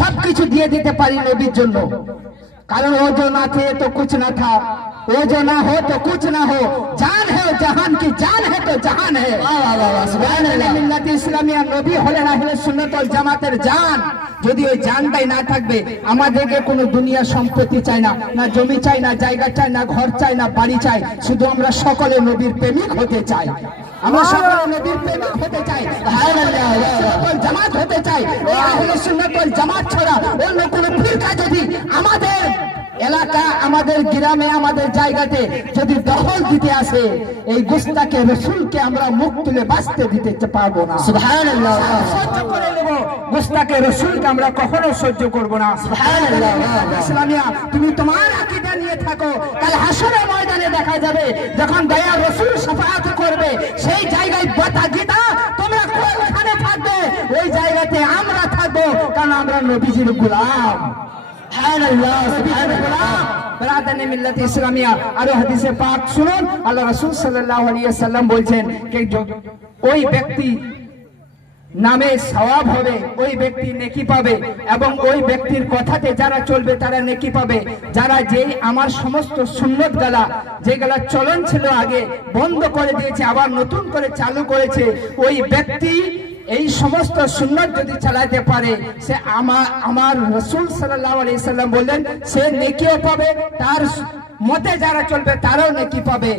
সবকিছু দিয়ে দিতে পারি নবীর জন্য। कारण वो जो ना थे तो कुछ ना था, वो जो ना हो तो कुछ ना हो, जान है जहान की जान है तो जहान है। मिल्लत इस्लामिया नबी হলেন আহলে সুন্নাত ওয়াল জামাতের জান। যদি ওই জানটাই না থাকবে আমাদেরকে কোনো দুনিয়া সম্পত্তি চাই না, না জমি চাই, না জায়গা চাই, না ঘর চাই, না বাড়ি চাই, শুধু আমরা সকলে নবীর প্রেমিক হতে চাই। আমরা সকলে নবীর প্রেমিক হতে চাই, জামাত হতে চাই। আহলে সুন্নাত ওয়াল জামাত ছাড়া অন্য কোনো ফিরকা যদি আমাদের এলাকা, আমাদের গ্রামে, আমাদের জায়গাতে যদি দখল দিতে আসে, এই গুস্তাকে রসুলকে আমরা মুখ তুলে বাঁচতে দিতে পারবো না। সুবহানাল্লাহ। সহ্য করে নেব, গুস্তাকে রসুলকে আমরা কখনো সহ্য করব না। সুবহানাল্লাহ। ইসলামিয়া তুমি তোমার আকীদা নিয়ে থাকো, কাল হাসরের ময়দানে দেখা যাবে যখন দয়া রসুল শাফাআত করবে, সেই জায়গায় বাতা গীতা তোমরা কোনখানে থাকবে, ওই জায়গাতে আমরা থাকবো, কারণ আমরা নবীজির গোলাম। ওই ব্যক্তি নামে সওয়াব হবে, ওই ব্যক্তি নেকি পাবে, এবং ওই ব্যক্তির কথাতে যারা চলবে তারা নেকি পাবে। যারা যেই আমার সমস্ত সুন্নত গালা যেগুলা চলন ছিল আগে বন্ধ করে দিয়েছে, আবার নতুন করে চালু করেছে, ওই ব্যক্তি এই সমস্ত সুন্নত যদি চালাতে পারে, সে আমার রাসূল সাল্লাল্লাহু আলাইহি সাল্লাম বললেন সে নেকিও পাবে, তার মতে যারা চলবে তারাও নেকি পাবে।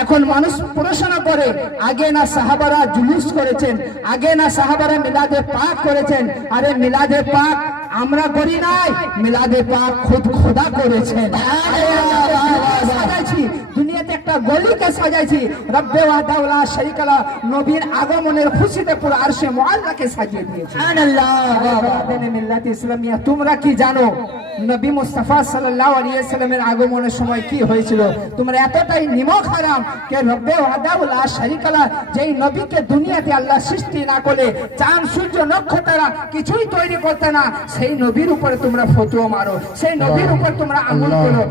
এখন মানুষ পড়াশোনা করে, আগে না সাহাবারা জুলুস করেছেন, আগে না সাহাবারা মিলাদে পাক করেছেন। আরে মিলাদে পাক আমরা করি নাই, মিলাদে পাক খুদ খোদা করেছেন। দুনিয়াতে একটা গলিকে সাজাইছি, রব্বে ওয়াহদা লা শারীকা লা, নবীর আগমনের খুশিতে পুরো আরশে মুআল্লাকে সাজিয়ে দিয়েছে। সুবহানাল্লাহ। মিল্লাত ইসলামিয়া তোমরা কি জানো নবী মুস্তাফা সাল্লাল্লাহু আলাইহি ওয়াসাল্লামের আগমনের সময় কি হয়েছিল? তোমরা এতটাই নিমক হারাম যে রব্বে ওয়াহদা লা শারীকা লা, যেই নবীকে দুনিয়াতে আল্লাহ সৃষ্টি না করে চাঁদ সূর্য নক্ষত্র কিছুই তৈরি করতে না, সেই নবীর উপরে তোমরা ফতোয়া মারো, সেই নবীর উপর তোমরা আমল করো।